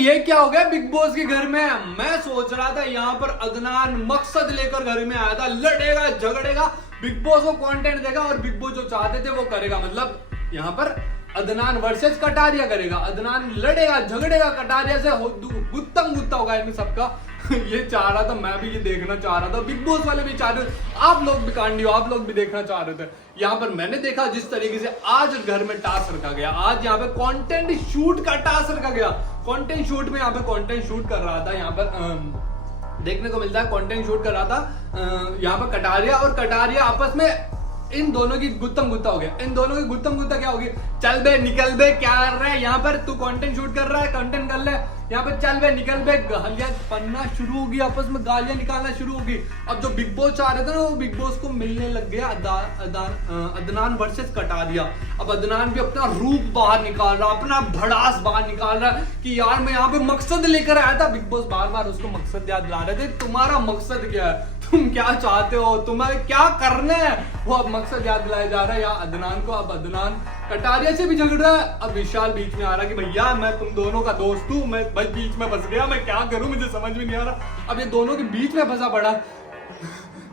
ये क्या हो गया बिग बॉस के घर में। मैं सोच रहा था यहाँ पर अदनान मकसद लेकर घर में आया था, लड़ेगा झगड़ेगा, बिग बॉस को कंटेंट देगा और बिग बॉस जो चाहते थे वो करेगा। मतलब यहाँ पर अदनान वर्सेस कटारिया करेगा, अदनान लड़ेगा झगड़ेगा कटारिया से, गुत्तम गुत्ता होगा इनमें सबका। ये चाह रहा था, मैं भी ये देखना चाह रहा था, बिग बॉस वाले भी चाह रहे थे, आप लोग भी कांडी हो, आप लोग भी देखना चाह रहे थे। यहाँ पर मैंने देखा जिस तरीके से आज घर में टास्क रखा गया, आज यहाँ पे कंटेंट शूट का टास्क रखा गया। कंटेंट शूट में यहाँ पे कंटेंट शूट कर रहा था, यहाँ पर देखने को मिलता है कंटेंट शूट कर रहा था यहाँ पर कटारिया और कटारिया आपस में, इन दोनों की गुत्तम गुत्ता हो गया। इन दोनों की गुत्तम गुत्ता क्या होगी, चल बे निकल बे, क्या कर रहा है यहाँ पर, तू कंटेंट शूट कर रहा है, कंटेंट कर ले यहाँ पे, चल बे निकल बे, गालियां पन्ना शुरू होगी, आपस में गालियां निकालना शुरू होगी। अब जो बिग बॉस चाह रहे थे ना, वो बिग बॉस को मिलने लग गया अदनान वर्सेस कटारिया। अब अदनान भी अपना रूप बाहर निकाल रहा, अपना भड़ास बाहर निकाल रहा कि यार मैं यहाँ पे मकसद लेकर आया था। बिग बॉस बार बार उसको मकसद याद दिला रहे थे, तुम्हारा मकसद क्या है, तुम क्या चाहते हो, तुम्हें क्या करना है, वो अब मकसद याद दिलाया जा रहा है या अदनान को। अब अदनान कटारिया से भी झगड़ रहा है, अब विशाल बीच में आ रहा है कि भैया मैं तुम दोनों का दोस्त हूं, मैं बस बीच में फंस गया, मैं क्या करूं, मुझे समझ में नहीं आ रहा। अब ये दोनों के बीच में फंसा पड़ा,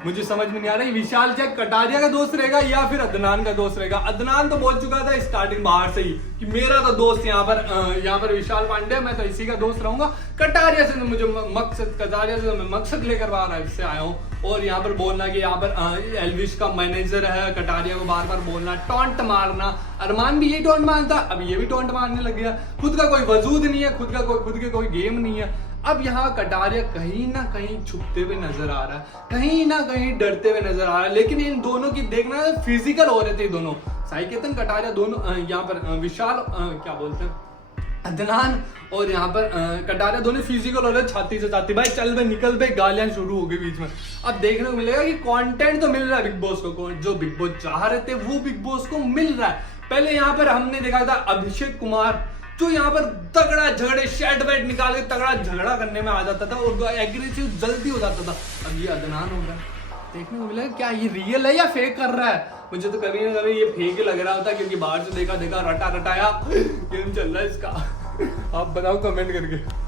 मुझे समझ में नहीं आ रहा है विशाल क्या कटारिया का दोस्त रहेगा या फिर अदनान का दोस्त रहेगा। अदनान तो बोल चुका था स्टार्टिंग बाहर से ही कि मेरा तो दोस्त यहाँ पर विशाल पांडे, मैं तो इसी का दोस्त रहूंगा। कटारिया से तो मुझे मकसद, कटारिया से तो मैं मकसद लेकर बाहर इससे आया हूँ। और यहाँ पर बोलना कि यहाँ पर एल्विश का मैनेजर है, कटारिया को बार बार बोलना, टॉन्ट मारना। अरमान भी यही टॉन्ट मारता, अब ये भी टॉन्ट मारने लग गया। खुद का कोई वजूद नहीं है, खुद के कोई गेम नहीं है। अब यहाँ कटारिया कहीं ना कहीं छुपते हुए नजर आ रहा है, कहीं ना कहीं डरते हुए नजर आ रहा है। लेकिन इन दोनों की देखना फिजिकल हो रहे थे दोनों, साई केतन कटारिया दोनों, यहाँ पर विशाल क्या बोलते हैं अदनान और यहाँ पर कटारिया दोनों फिजिकल हो रहे, छाती से छाती, भाई चल बे निकल बे, गालियां शुरू हो गई बीच में। अब देखने को मिलेगा कि कंटेंट तो मिल रहा है बिग बॉस को, जो बिग बॉस चाह रहे थे वो बिग बॉस को मिल रहा है। पहले यहाँ पर हमने देखा था अभिषेक कुमार जो यहाँ पर तगड़ा झगड़े शेड वेड निकाल के तगड़ा झगड़ा करने में आ जाता था और एग्रेसिव जल्दी हो जाता था। अब ये अदनान हो रहा है, देखने को मिला क्या ये रियल है या फेक कर रहा है। मुझे तो कभी ना कभी ये फेक ही लग रहा था, क्योंकि बाहर से देखा रटा रटाया गेम चल रहा है इसका। आप बताओ कमेंट करके।